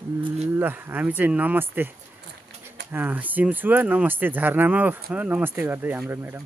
ल हामी चाहिँ नमस्ते सिमसुवा नमस्ते झरनामा हो नमस्ते गर्दै हाम्रो म्याडम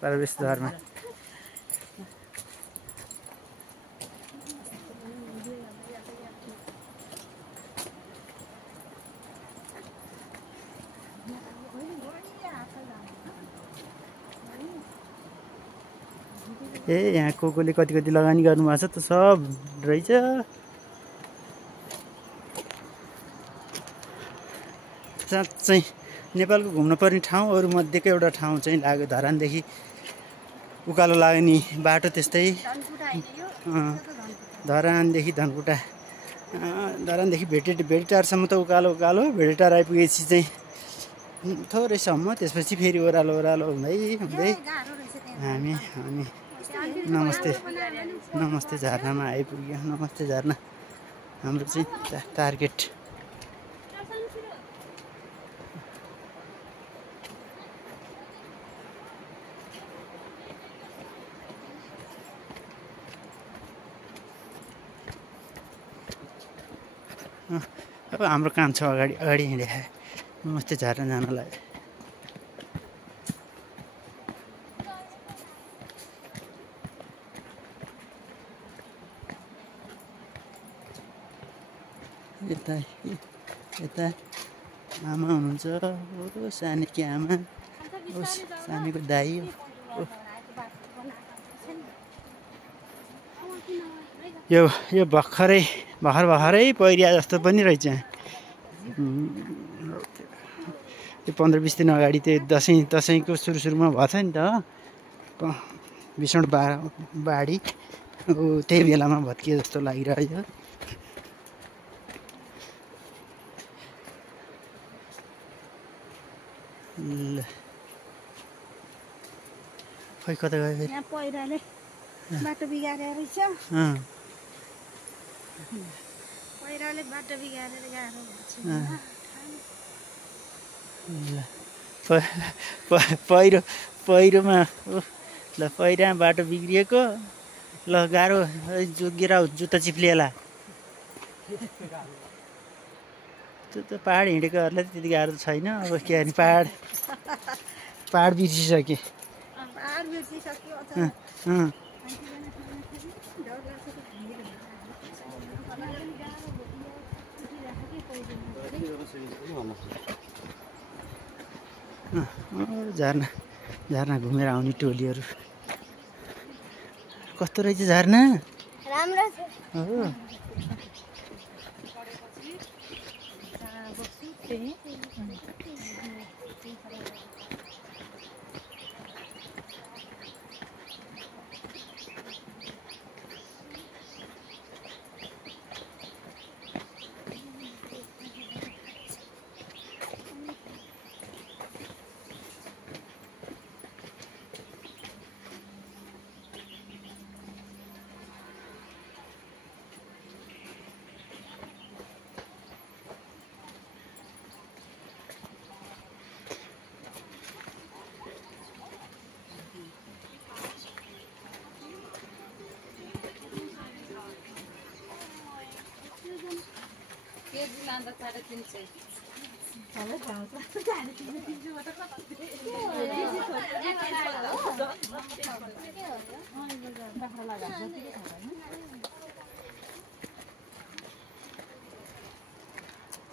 प्रवेशद्वारमा ए यहाँ कोले कति कति लगानी गर्नुभएको छ त सब रहेछ। साँच्चै नेपालको घुम्नुपर्ने ठाउँ अरूमध्येको एउटा ठाउँ चाहिँ लाग्यो। धरानदेखि उकालो लाग्ने बाटो त्यस्तै धरानदेखि धनकुटा धरानदेखि भेटेटारसम्म त उकालो उकालो भेटेटार आइपुगेपछि चाहिँ थोरैसम्म त्यसपछि फेरि ओह्रालो हुँदै हुँदै हामी नमस्ते झरनामा आइपुग्यो। नमस्ते झरना हाम्रो चाहिँ टार्गेट। अब हाम्रो काम छ अगाडि हिँडे नमस्ते झरना जानलाई। यता आमा हुनुहुन्छ ओ सानीकी आमा ओ सानीको दाइ यो भर्खरै पहिरिया जस्तो पनि रहेछ। यो 15-20 दिन अगाडि त्यो दसैँको सुरुमा भएको छ नि त भीषण बाढी त्यही बेलामा भत्किए जस्तो लागिरहेछ। ल खै कता गयो फेरि पहिराले बाटो बिगारेर रहेछ। पहिराले बाटो बिगारेर गाह्रो हुन्छ। पहिरोमा ल पहिरा बाटो बिग्रिएको ल गाह्रो जोगिएर जुत्ता चिप्लिएला। त्यो त पहाड हिँडेकोहरूलाई त्यति गाह्रो छैन। अब के भने पहाड बिर्सिसके। झरना घुमेर आउने टोलीहरू कस्तो रहेछ झरना? राम्रो छ।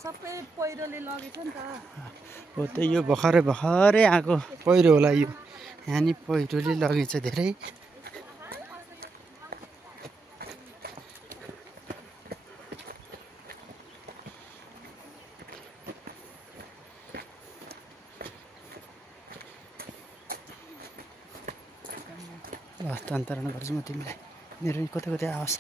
सबै पहिरोले लगेछ नि त। हो त यो भर्खरै आएको पहिरो होला। यो यहाँ नि पहिरोले लगेछ धेरै। हस्तान्तरण गर्छु म तिमीलाई। मेरो कतै आवाज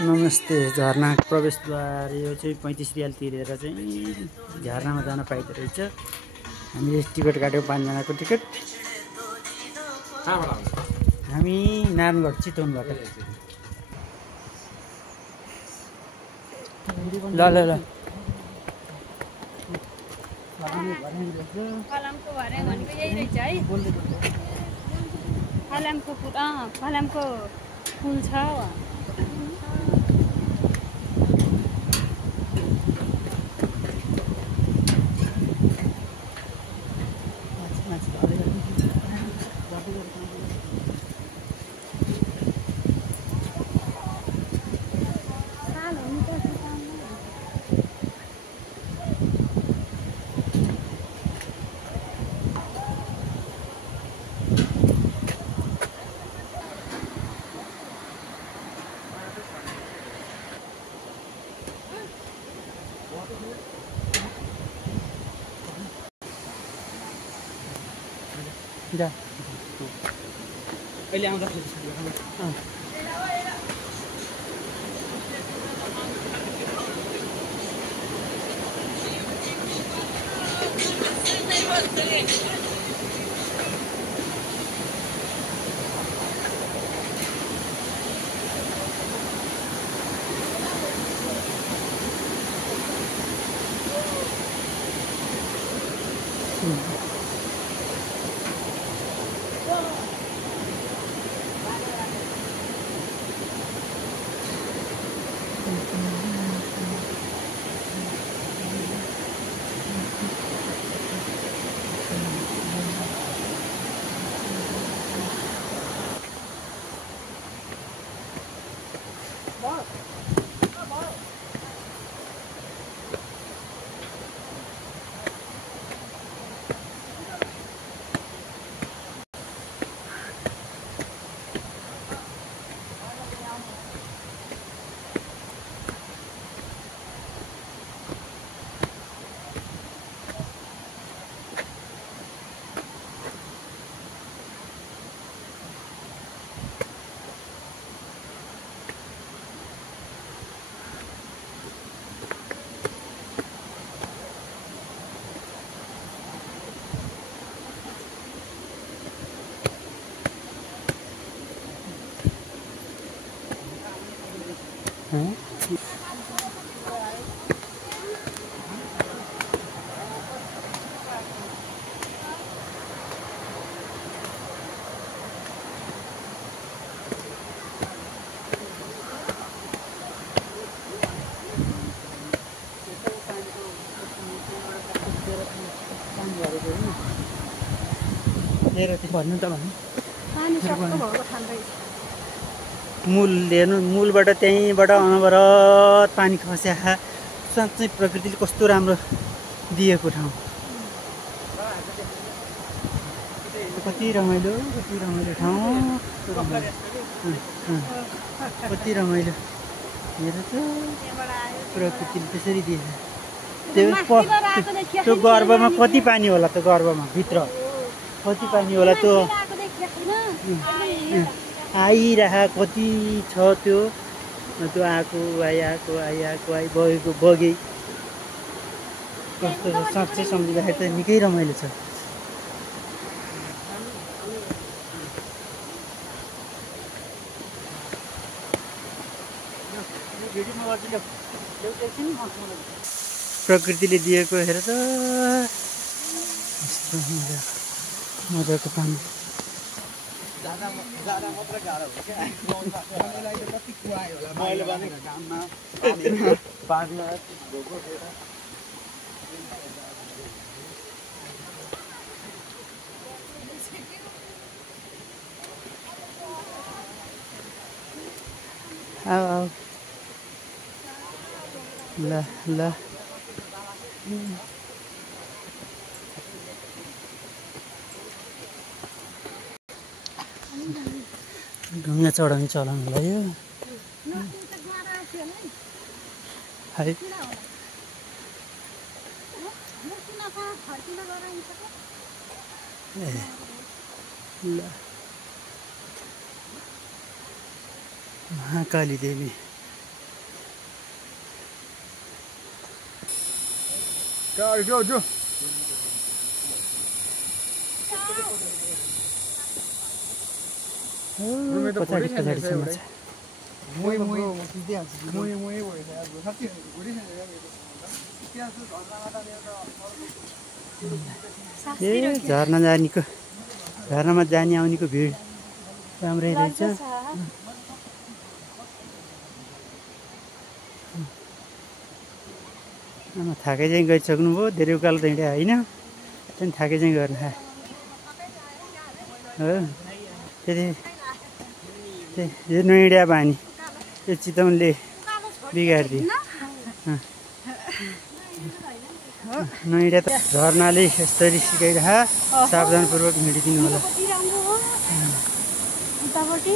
नमस्ते झरना प्रवेशद्वार यो चाहिँ 35 रियाल तिरेर चाहिँ झरनामा जान पाइँदो रहेछ हामीले टिकट काट्यौँ 5 जनाको टिकट हामी नारायणगढ चितवनबाट ल ल ल फलामको भरे भनेको यही रहेछ है फलामको फुल छ जा अहिले आउँदाखेरि भन्नु त भन्नु मूल हेर्नु मूलबाट त्यहीँबाट अनवरत पानी खस्या साँच्चै प्रकृतिले कस्तो राम्रो दिएको ठाउँ कति रमाइलो ठाउँ कति रमाइलो हेर त प्रकृतिले त्यसरी दिएछ त्यो गर्भमा कति पानी होला त गर्भमा भित्र कति पानी होला त्यो आइरह कति छ त्यो त्यो आएको आइ बगेको बगे कस्तो छ साँच्चै सम्झिँदाखेरि त निकै रमाइलो छ प्रकृतिले दिएको हेर त मजाको पानी आओ ल ल ढुङ्गा चढाउने चलन भयो है ल महाकाली देवी पछाडि पछाडिसम्म छ ए झर्नामा जाने आउनेको भिड राम्रै रहेछ आमा थाके चाहिँ गइसक्नुभयो धेरै उकालो त हिँडे होइन त्यहाँदेखि थाके चाहिँ गर्न हो त्यति यो नहिँड्या बानी त्यो चितवनले बिगारिदियो नहिँड्या त झर्नाले यसरी सिकाइरह सावधानपूर्वक हिँडिदिनु होला उतापट्टि